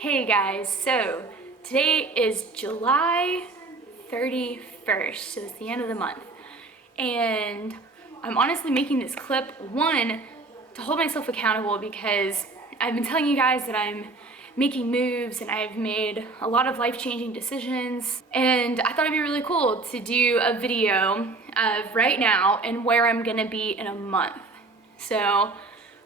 Hey guys, so today is July 31st, so it's the end of the month. And I'm honestly making this clip, one, to hold myself accountable because I've been telling you guys that I'm making moves and I've made a lot of life-changing decisions. And I thought it'd be really cool to do a video of right now and where I'm gonna be in a month. So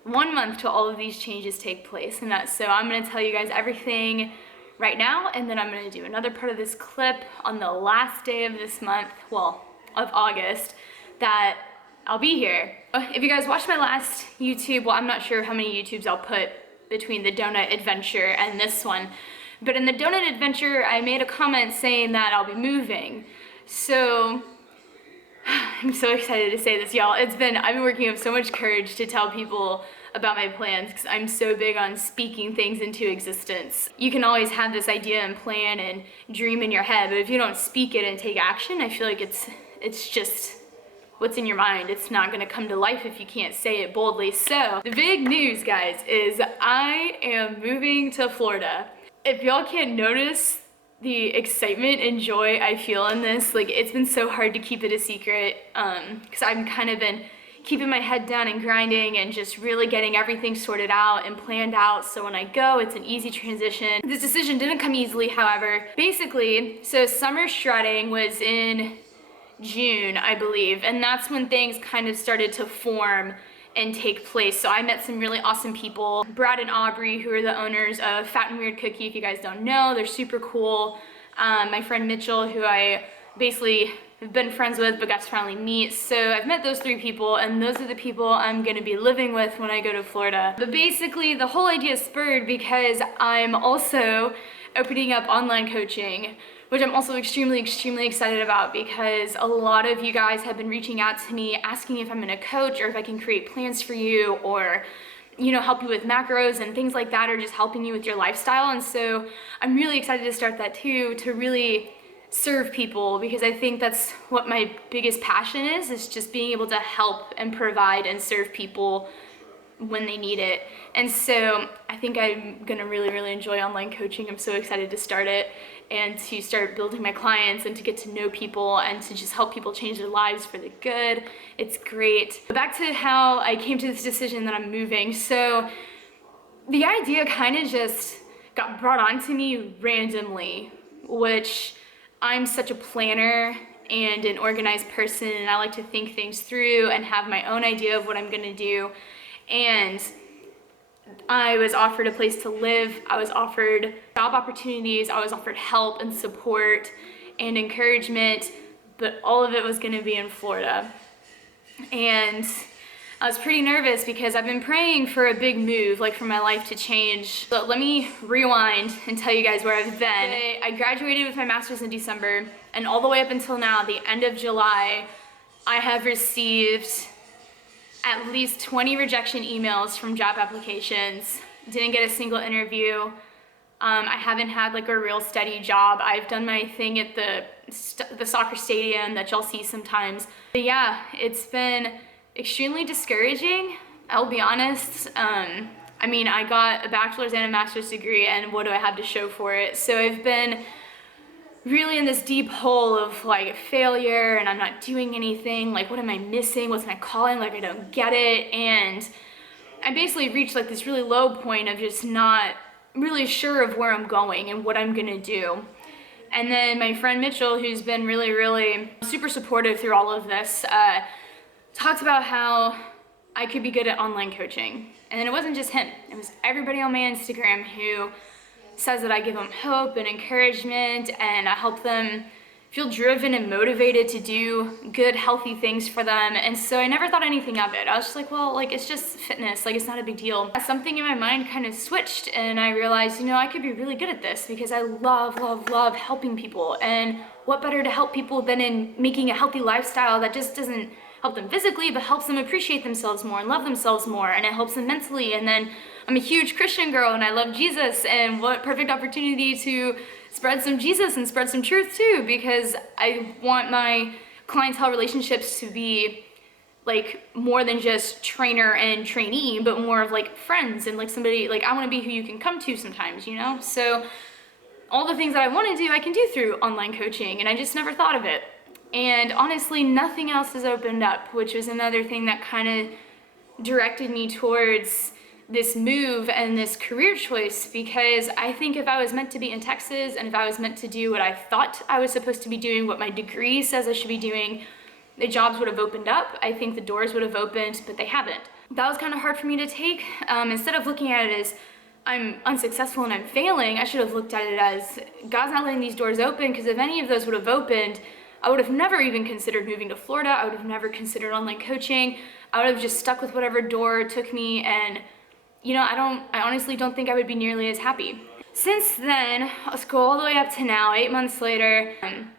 1 month till all of these changes take place, and so I'm going to tell you guys everything right now, and then I'm going to do another part of this clip on the last day of this month, well, of August, that I'll be here. If you guys watched my last YouTube, well, I'm not sure how many YouTubes I'll put between the donut adventure and this one, but in the donut adventure I made a comment saying that I'll be moving. So I'm so excited to say this, y'all. I've been working up so much courage to tell people about my plans because I'm so big on speaking things into existence. You can always have this idea and plan and dream in your head, but if you don't speak it and take action, I feel like it's just what's in your mind. It's not gonna come to life if you can't say it boldly. So the big news, guys, is I am moving to Florida. If y'all can't notice the excitement and joy I feel in this, like, it's been so hard to keep it a secret because I've kind of been keeping my head down and grinding and just really getting everything sorted out and planned out, so when I go, it's an easy transition. This decision didn't come easily, however. Basically, so summer shredding was in June, I believe, and that's when things kind of started to form and take place. So I met some really awesome people. Brad and Aubrey, who are the owners of Fat and Weird Cookie, if you guys don't know, they're super cool. My friend Mitchell, who I basically have been friends with but got to finally meet. So I've met those three people, and those are the people I'm gonna be living with when I go to Florida. But basically the whole idea spurred because I'm also opening up online coaching, which I'm also extremely excited about because a lot of you guys have been reaching out to me asking if I'm gonna coach or if I can create plans for you or, you know, help you with macros and things like that, or just helping you with your lifestyle. And so I'm really excited to start that too, to really serve people, because I think that's what my biggest passion is just being able to help and provide and serve people when they need it. And so I think I'm gonna really enjoy online coaching. I'm so excited to start it and to start building my clients and to get to know people and to just help people change their lives for the good. It's great. But back to how I came to this decision that I'm moving. So the idea kind of just got brought on to me randomly, which I'm such a planner and an organized person, and I like to think things through and have my own idea of what I'm gonna do. And I was offered a place to live, I was offered job opportunities, I was offered help and support and encouragement, but all of it was gonna be in Florida. And I was pretty nervous because I've been praying for a big move, like for my life to change. But let me rewind and tell you guys where I've been. I graduated with my master's in December, and all the way up until now, the end of July, I have received at least 20 rejection emails from job applications. Didn't get a single interview. I haven't had like a real steady job. I've done my thing at the soccer stadium that y'all see sometimes. But yeah, it's been extremely discouraging, I'll be honest. I mean, I got a bachelor's and a master's degree, and what do I have to show for it? So I've been really in this deep hole of like failure, and I'm not doing anything, like what am I missing, what's my calling, like I don't get it. And I basically reached like this really low point of just not really sure of where I'm going and what I'm gonna do. And then my friend Mitchell, who's been really super supportive through all of this, talked about how I could be good at online coaching. And then it wasn't just him, it was everybody on my Instagram who says that I give them hope and encouragement and I help them feel driven and motivated to do good, healthy things for them. And so I never thought anything of it. I was just like, well, like, it's just fitness, like, it's not a big deal. Something in my mind kind of switched, and I realized, you know, I could be really good at this because I love helping people. And what better to help people than in making a healthy lifestyle that just doesn't help them physically, but helps them appreciate themselves more and love themselves more, and it helps them mentally. And then I'm a huge Christian girl and I love Jesus, and what perfect opportunity to spread some Jesus and spread some truth too, because I want my clientele relationships to be like more than just trainer and trainee, but more of like friends and like somebody, like I want to be who you can come to sometimes, you know? So all the things that I want to do, I can do through online coaching, and I just never thought of it. And honestly, nothing else has opened up, which was another thing that kind of directed me towards this move and this career choice, because I think if I was meant to be in Texas and if I was meant to do what I thought I was supposed to be doing, what my degree says I should be doing, the jobs would have opened up. I think the doors would have opened, but they haven't. That was kind of hard for me to take. Instead of looking at it as I'm unsuccessful and I'm failing, I should have looked at it as God's not letting these doors open, because if any of those would have opened, I would have never even considered moving to Florida. I would have never considered online coaching. I would have just stuck with whatever door took me, and you know, I honestly don't think I would be nearly as happy. Since then, let's go all the way up to now, 8 months later,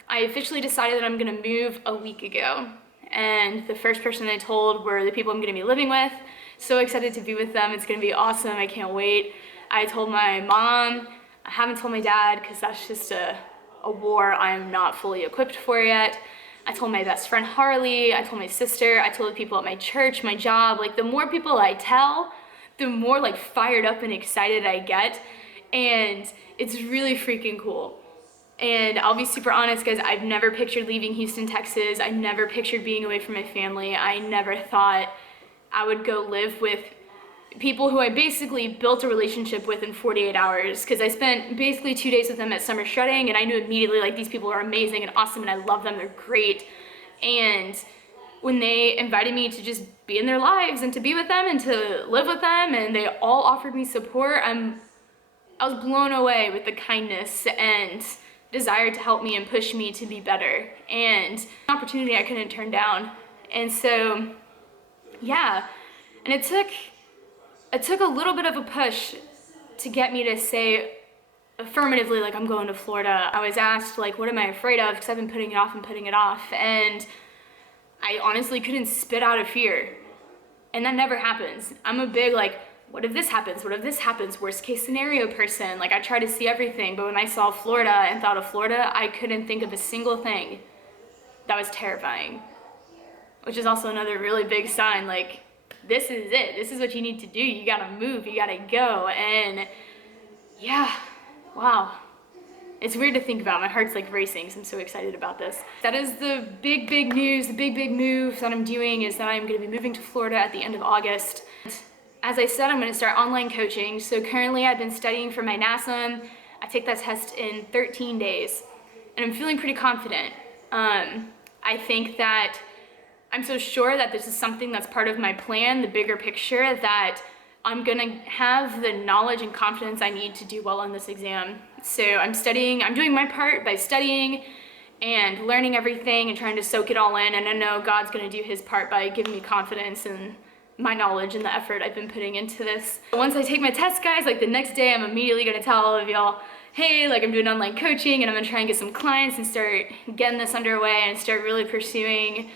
I officially decided that I'm gonna move a week ago. And the first person I told were the people I'm gonna be living with. So excited to be with them, it's gonna be awesome, I can't wait. I told my mom, I haven't told my dad, because that's just a war I'm not fully equipped for yet. I told my best friend Harley, I told my sister, I told the people at my church, my job. Like, the more people I tell, the more like fired up and excited I get, and it's really freaking cool. And I'll be super honest, guys, I've never pictured leaving Houston, Texas. I never pictured being away from my family. I never thought I would go live with people who I basically built a relationship with in 48 hours, because I spent basically 2 days with them at summer shredding, and I knew immediately, like, these people are amazing and awesome and I love them, they're great. And when they invited me to just be in their lives and to be with them and to live with them, and they all offered me support, I was blown away with the kindness and desire to help me and push me to be better, and an opportunity I couldn't turn down. And so, yeah, and it took a little bit of a push to get me to say affirmatively, like, I'm going to Florida. I was asked, like, what am I afraid of? Because I've been putting it off, and I honestly couldn't spit out a fear. And that never happens. I'm a big, like, what if this happens? What if this happens? Worst case scenario person. Like, I try to see everything, but when I saw Florida and thought of Florida, I couldn't think of a single thing that was terrifying. Which is also another really big sign, like, this is it. This is what you need to do. You gotta move, you gotta go. And yeah, wow. It's weird to think about. My heart's like racing, so I'm so excited about this. That is the big news, the big move that I'm doing, is that I'm gonna be moving to Florida at the end of August. As I said, I'm gonna start online coaching. So currently I've been studying for my NASM. I take that test in 13 days, and I'm feeling pretty confident. I think that I'm so sure that this is something that's part of my plan, the bigger picture, that I'm gonna have the knowledge and confidence I need to do well on this exam. So I'm doing my part by studying and learning everything and trying to soak it all in, and I know God's gonna do his part by giving me confidence and my knowledge and the effort I've been putting into this. Once I take my test, guys, like the next day, I'm immediately gonna tell all of y'all, hey, like, I'm doing online coaching and I'm gonna try and get some clients and start getting this underway and start really pursuing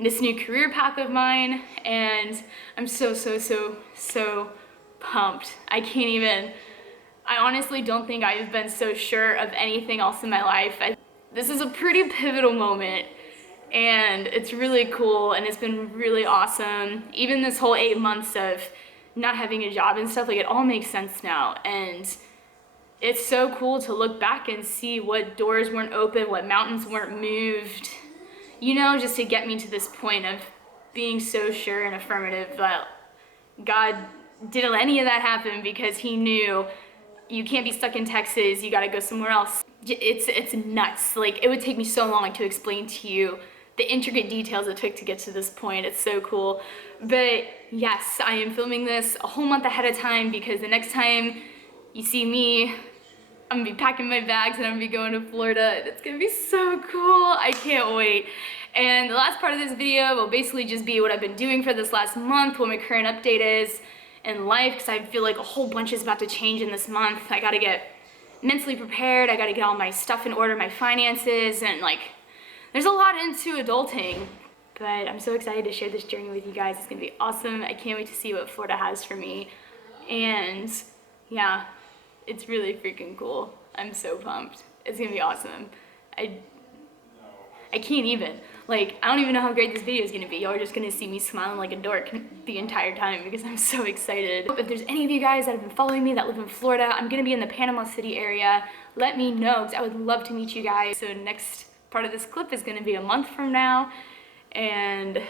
this new career path of mine. And I'm so pumped. I honestly don't think I've been so sure of anything else in my life. This is a pretty pivotal moment, and it's really cool, and it's been really awesome. Even this whole 8 months of not having a job and stuff, like, it all makes sense now. And it's so cool to look back and see what doors weren't open, what mountains weren't moved, you know, just to get me to this point of being so sure and affirmative that God didn't let any of that happen, because he knew you can't be stuck in Texas, you gotta go somewhere else. It's nuts. Like, it would take me so long to explain to you the intricate details it took to get to this point. It's so cool. But yes, I am filming this a whole month ahead of time, because the next time you see me, I'm gonna be packing my bags and I'm gonna be going to Florida, and it's gonna be so cool. I can't wait. And the last part of this video will basically just be what I've been doing for this last month, what my current update is in life, because I feel like a whole bunch is about to change in this month. I gotta get mentally prepared, I gotta get all my stuff in order, my finances, and like, there's a lot into adulting. But I'm so excited to share this journey with you guys. It's gonna be awesome. I can't wait to see what Florida has for me. And yeah, it's really freaking cool. I'm so pumped. It's gonna be awesome. I can't even. Like, I don't even know how great this video is gonna be. Y'all are just gonna see me smiling like a dork the entire time because I'm so excited. If there's any of you guys that have been following me that live in Florida, I'm gonna be in the Panama City area. Let me know, because I would love to meet you guys. So next part of this clip is gonna be a month from now. And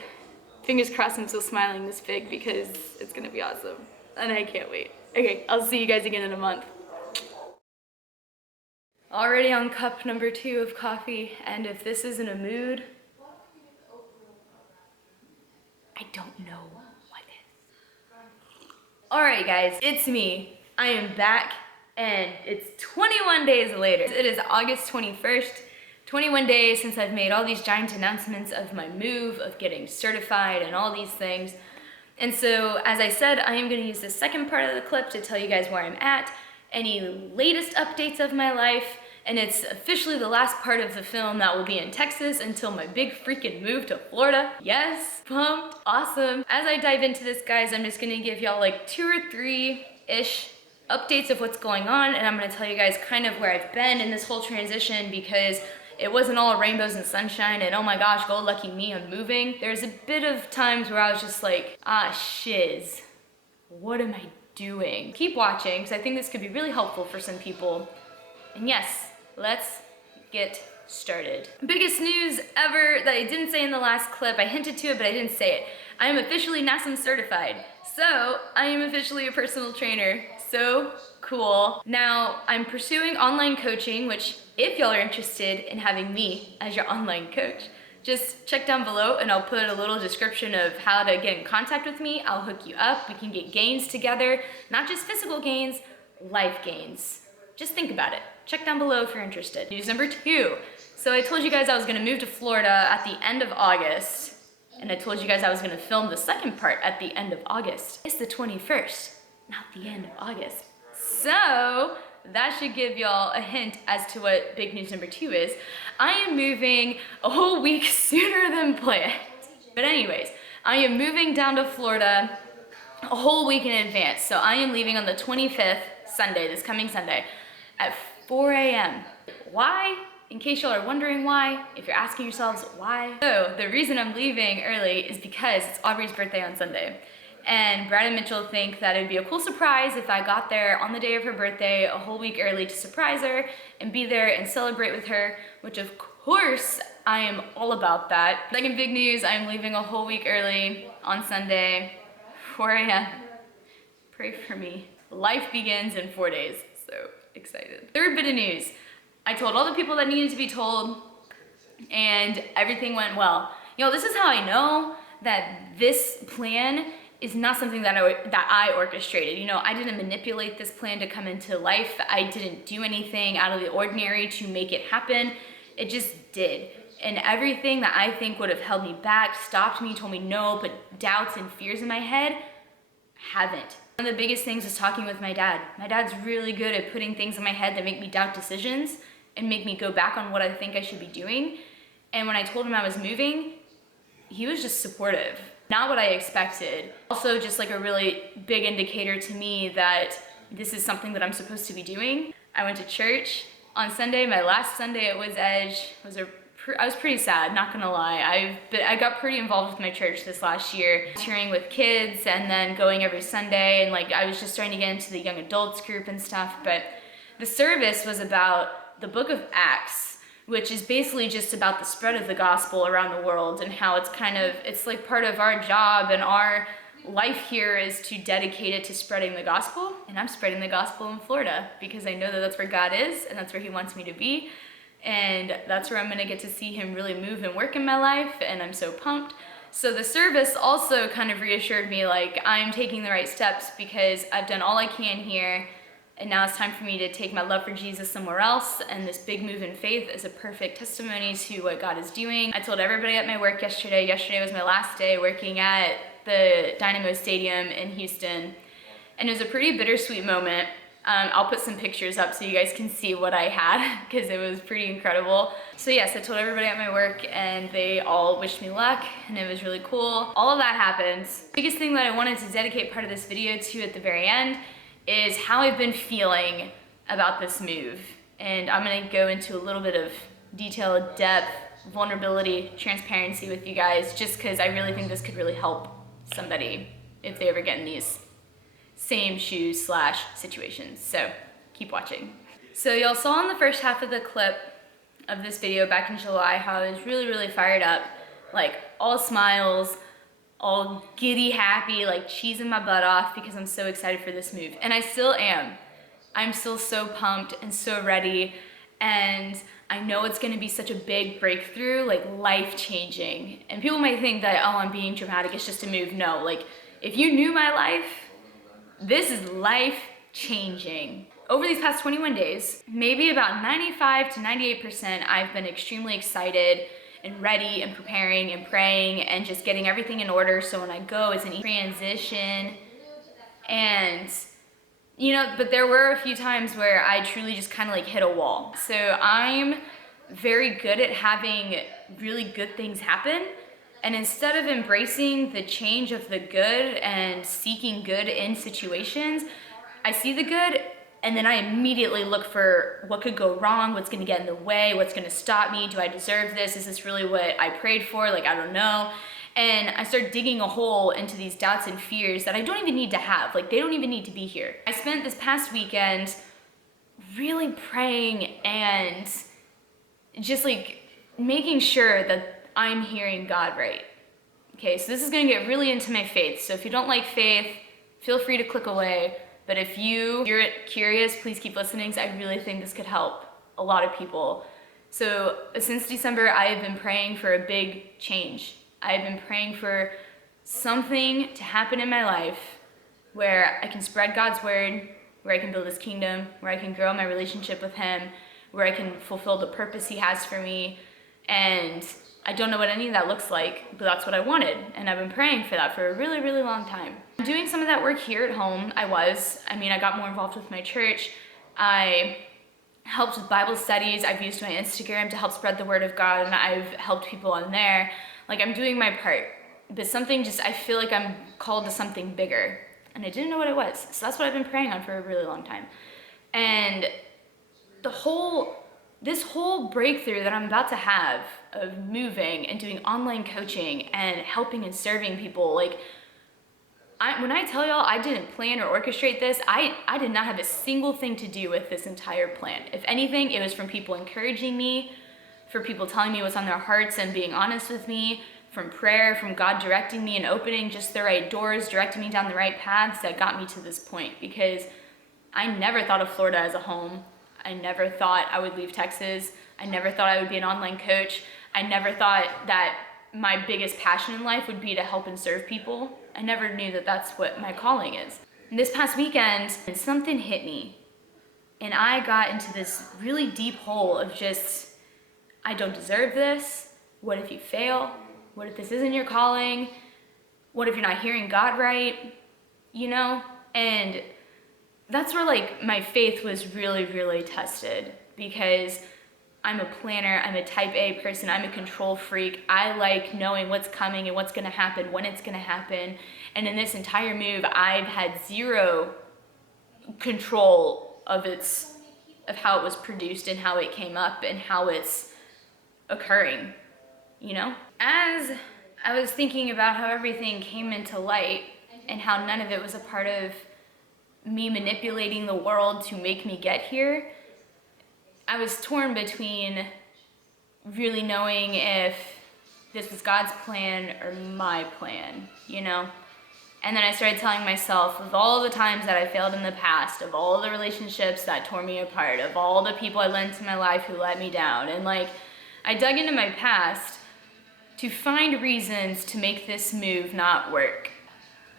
fingers crossed I'm still smiling this big because it's gonna be awesome. And I can't wait. Okay, I'll see you guys again in a month. Already on cup number 2 of coffee, and if this isn't a mood, I don't know what is. Alright guys, it's me. I am back, and it's 21 days later. It is August 21st. 21 days since I've made all these giant announcements of my move, of getting certified and all these things. And so, as I said, I am going to use the second part of the clip to tell you guys where I'm at, any latest updates of my life, and it's officially the last part of the film that will be in Texas until my big freaking move to Florida. Yes, pumped, awesome. As I dive into this, guys, I'm just going to give y'all like 2 or 3-ish updates of what's going on, and I'm going to tell you guys kind of where I've been in this whole transition, because it wasn't all rainbows and sunshine and oh my gosh, go lucky me, I'm moving. There's a bit of times where I was just like, ah shiz, what am I doing? Keep watching, because I think this could be really helpful for some people. And yes, let's get started. Biggest news ever that I didn't say in the last clip. I hinted to it, but I didn't say it. I am officially NASM certified. So I am officially a personal trainer. So cool. Now I'm pursuing online coaching, which if y'all are interested in having me as your online coach, just check down below and I'll put a little description of how to get in contact with me. I'll hook you up. We can get gains together, not just physical gains, life gains. Just think about it. Check down below if you're interested. News number 2. So I told you guys I was gonna move to Florida at the end of August, and I told you guys I was gonna film the second part at the end of August. It's the 21st, not the end of August. So that should give y'all a hint as to what big news number 2 is. I am moving a whole week sooner than planned. But anyways, I am moving down to Florida a whole week in advance. So I am leaving on the 25th, Sunday, this coming Sunday, at 4 a.m. Why? In case y'all are wondering why, if you're asking yourselves why. So the reason I'm leaving early is because it's Aubrey's birthday on Sunday. And Brad and Mitchell think that it'd be a cool surprise if I got there on the day of her birthday a whole week early to surprise her and be there and celebrate with her, which of course I am all about that. Second big news, I'm leaving a whole week early on Sunday, 4 a.m. Pray for me. Life begins in 4 days, so excited. Third bit of news, I told all the people that needed to be told and everything went well. You know, this is how I know that this plan is not something that I orchestrated. You know, I didn't manipulate this plan to come into life. I didn't do anything out of the ordinary to make it happen. It just did. And everything that I think would have held me back, stopped me, told me no, put doubts and fears in my head, haven't. One of the biggest things was talking with my dad. My dad's really good at putting things in my head that make me doubt decisions and make me go back on what I think I should be doing. And when I told him I was moving, he was just supportive. Not what I expected. Also just like a really big indicator to me that this is something that I'm supposed to be doing. I went to church on Sunday. My last Sunday at Wiz Edge I was pretty sad, not gonna lie. I got pretty involved with my church this last year, touring with kids and then going every Sunday, and like I was just starting to get into the young adults group and stuff. But the service was about the book of Acts, which is basically just about the spread of the gospel around the world and how it's like part of our job and our life here is to dedicate it to spreading the gospel. And I'm spreading the gospel in Florida because I know that that's where God is and that's where he wants me to be. And that's where I'm gonna get to see him really move and work in my life, and I'm so pumped. So the service also kind of reassured me like I'm taking the right steps because I've done all I can here, and now it's time for me to take my love for Jesus somewhere else, and this big move in faith is a perfect testimony to what God is doing. I told everybody at my work yesterday. Yesterday was my last day working at the Dynamo Stadium in Houston, and it was a pretty bittersweet moment. I'll put some pictures up so you guys can see what I had because it was pretty incredible. So yes, I told everybody at my work and they all wished me luck and it was really cool. All of that happened. The biggest thing that I wanted to dedicate part of this video to at the very end is how I've been feeling about this move. And I'm gonna go into a little bit of detailed depth vulnerability, transparency with you guys, just because I really think this could really help somebody if they ever get in these same shoes / situations. So keep watching. So y'all saw in the first half of the clip of this video back in July how I was really, really fired up, like all smiles, all giddy happy, like cheesing my butt off because I'm so excited for this move. And I still am. I'm still so pumped and so ready. And I know it's gonna be such a big breakthrough, like life-changing. And people might think that, oh, I'm being dramatic, it's just a move. No, like if you knew my life, this is life-changing. Over these past 21 days, maybe about 95 to 98%, I've been extremely excited and ready and preparing and praying and just getting everything in order so when I go, it's an transition. And you know, but there were a few times where I truly just kind of like hit a wall. So I'm very good at having really good things happen. And instead of embracing the change of the good and seeking good in situations, I see the good and then I immediately look for what could go wrong, what's gonna get in the way, what's gonna stop me, do I deserve this? Is this really what I prayed for? Like, I don't know. And I start digging a hole into these doubts and fears that I don't even need to have. Like, they don't even need to be here. I spent this past weekend really praying and just like making sure that I'm hearing God right. Okay, so this is gonna get really into my faith. So if you don't like faith, feel free to click away. But if you're curious, please keep listening because I really think this could help a lot of people. So since December, I have been praying for a big change. I've been praying for something to happen in my life where I can spread God's word, where I can build his kingdom, where I can grow my relationship with him, where I can fulfill the purpose he has for me. And I don't know what any of that looks like, but that's what I wanted. And I've been praying for that for a really, really long time. I'm doing some of that work here at home. I got more involved with my church. I helped with Bible studies. I've used my Instagram to help spread the word of God, and I've helped people on there. Like, I'm doing my part, but I feel like I'm called to something bigger, and I didn't know what it was. So that's what I've been praying on for a really long time. And this whole breakthrough that I'm about to have of moving and doing online coaching and helping and serving people, like, when I tell y'all I didn't plan or orchestrate this, I did not have a single thing to do with this entire plan. If anything, it was from people encouraging me, for people telling me what's on their hearts and being honest with me, from prayer, from God directing me and opening just the right doors, directing me down the right paths that got me to this point. Because I never thought of Florida as a home. I never thought I would leave Texas. I never thought I would be an online coach. I never thought that my biggest passion in life would be to help and serve people. I never knew that that's what my calling is. And this past weekend, something hit me. And I got into this really deep hole of just, I don't deserve this. What if you fail? What if this isn't your calling? What if you're not hearing God right? You know? And that's where like my faith was really, really tested, because I'm a planner, I'm a type A person, I'm a control freak. I like knowing what's coming and what's gonna happen, when it's gonna happen. And in this entire move, I've had zero control of how it was produced and how it came up and how it's occurring, you know? As I was thinking about how everything came into light and how none of it was a part of me manipulating the world to make me get here, I was torn between really knowing if this was God's plan or my plan, you know? And then I started telling myself, of all the times that I failed in the past, of all the relationships that tore me apart, of all the people I let into my life who let me down, and like, I dug into my past to find reasons to make this move not work.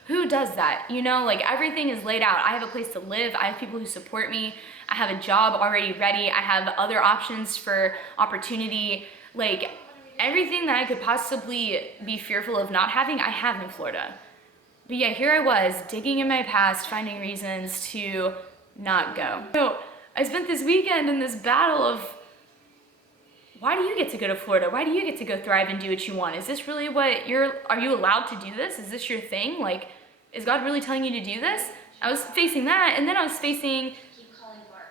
Who does that? You know, like, everything is laid out. I have a place to live. I have people who support me. I have a job already ready. I have other options for opportunity. Like, everything that I could possibly be fearful of not having, I have in Florida. But yeah, here I was digging in my past, finding reasons to not go. So I spent this weekend in this battle of, why do you get to go to Florida? Why do you get to go thrive and do what you want? Is this really are you allowed to do this? Is this your thing? Like, is God really telling you to do this? I was facing that, and then I was facing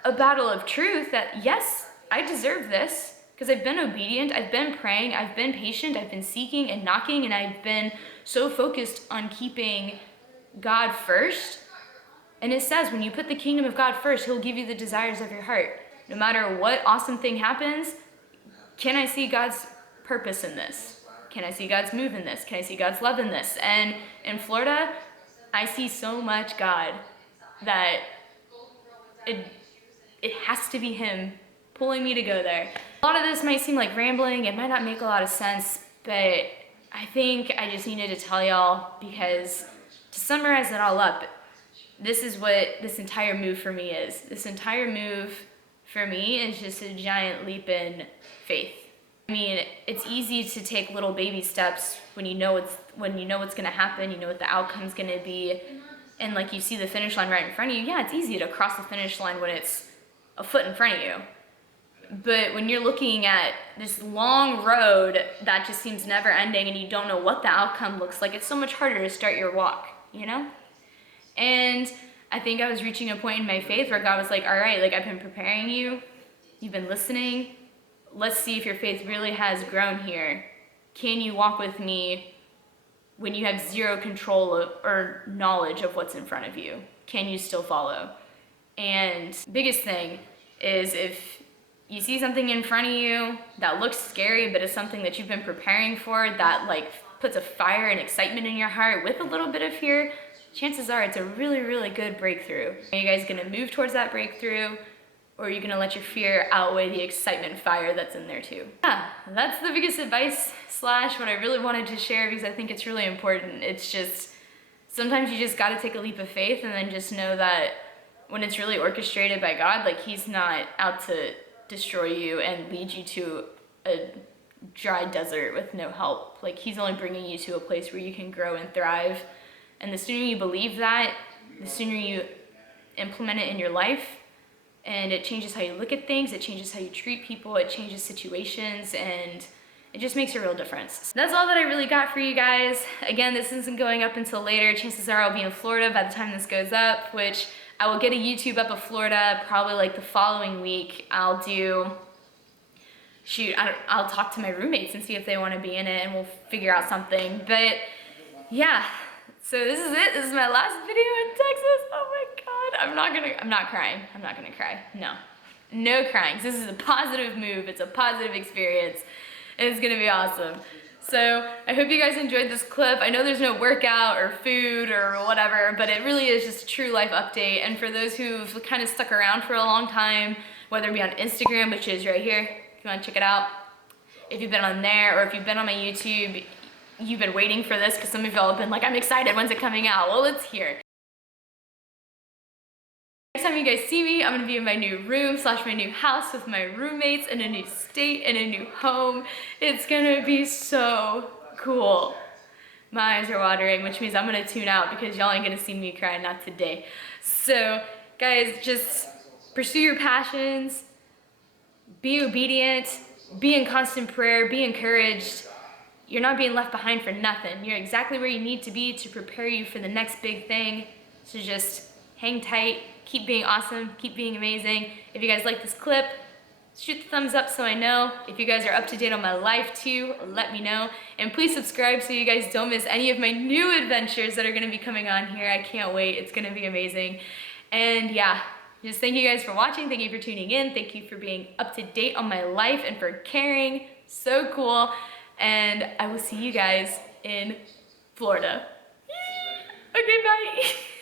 a battle of truth that, yes, I deserve this. because I've been obedient, I've been praying, I've been patient, I've been seeking and knocking, and I've been so focused on keeping God first. And it says when you put the kingdom of God first, he'll give you the desires of your heart. No matter what awesome thing happens, can I see God's purpose in this? Can I see God's move in this? Can I see God's love in this? And in Florida, I see so much God that it has to be him pulling me to go there. A lot of this might seem like rambling, it might not make a lot of sense, but I think I just needed to tell y'all, because to summarize it all up, this is what this entire move for me is. This entire move for me is just a giant leap in faith. I mean, it's easy to take little baby steps when you know what's gonna happen, you know what the outcome's gonna be, and like you see the finish line right in front of you. Yeah, it's easy to cross the finish line when it's a foot in front of you. But when you're looking at this long road that just seems never ending and you don't know what the outcome looks like, it's so much harder to start your walk, you know? And I think I was reaching a point in my faith where God was like, all right, like I've been preparing you, you've been listening, let's see if your faith really has grown here. Can you walk with me when you have zero control or knowledge of what's in front of you? Can you still follow? And biggest thing is, if you see something in front of you that looks scary, but is something that you've been preparing for, that like puts a fire and excitement in your heart with a little bit of fear, chances are it's a really, really good breakthrough. Are you guys gonna move towards that breakthrough, or are you gonna let your fear outweigh the excitement fire that's in there too? Yeah, that's the biggest advice slash what I really wanted to share, because I think it's really important. It's just, sometimes you just gotta take a leap of faith and then just know that when it's really orchestrated by God, like he's not out to destroy you and lead you to a dry desert with no help. Like he's only bringing you to a place where you can grow and thrive. And the sooner you believe that, the sooner you implement it in your life, and it changes how you look at things, it changes how you treat people, it changes situations, and it just makes a real difference. That's all that I really got for you guys. Again, this isn't going up until later. Chances are I'll be in Florida by the time this goes up, which I will get a YouTube up of Florida probably like the following week. I'll talk to my roommates and see if they want to be in it, and we'll figure out something. But yeah, so this is it. This is my last video in Texas. Oh my God, I'm not crying. I'm not gonna cry. No crying. This is a positive move. It's a positive experience, and it's gonna be awesome. So I hope you guys enjoyed this clip. I know there's no workout or food or whatever, but it really is just a true life update. And for those who've kind of stuck around for a long time, whether it be on Instagram, which is right here, if you want to check it out, if you've been on there, or if you've been on my YouTube, you've been waiting for this, because some of y'all have been like, I'm excited, when's it coming out? Well, it's here. Next time you guys see me, I'm gonna be in my new room / my new house with my roommates in a new state, in a new home. It's gonna be so cool. My eyes are watering, which means I'm gonna tune out because y'all ain't gonna see me cry, not today. So guys, just pursue your passions, be obedient, be in constant prayer, be encouraged. You're not being left behind for nothing. You're exactly where you need to be to prepare you for the next big thing. So just hang tight, keep being awesome, keep being amazing. If you guys like this clip, shoot the thumbs up so I know. If you guys are up to date on my life too, let me know. And please subscribe so you guys don't miss any of my new adventures that are gonna be coming on here. I can't wait, it's gonna be amazing. And yeah, just thank you guys for watching, thank you for tuning in, thank you for being up to date on my life and for caring, so cool. And I will see you guys in Florida. Okay, bye.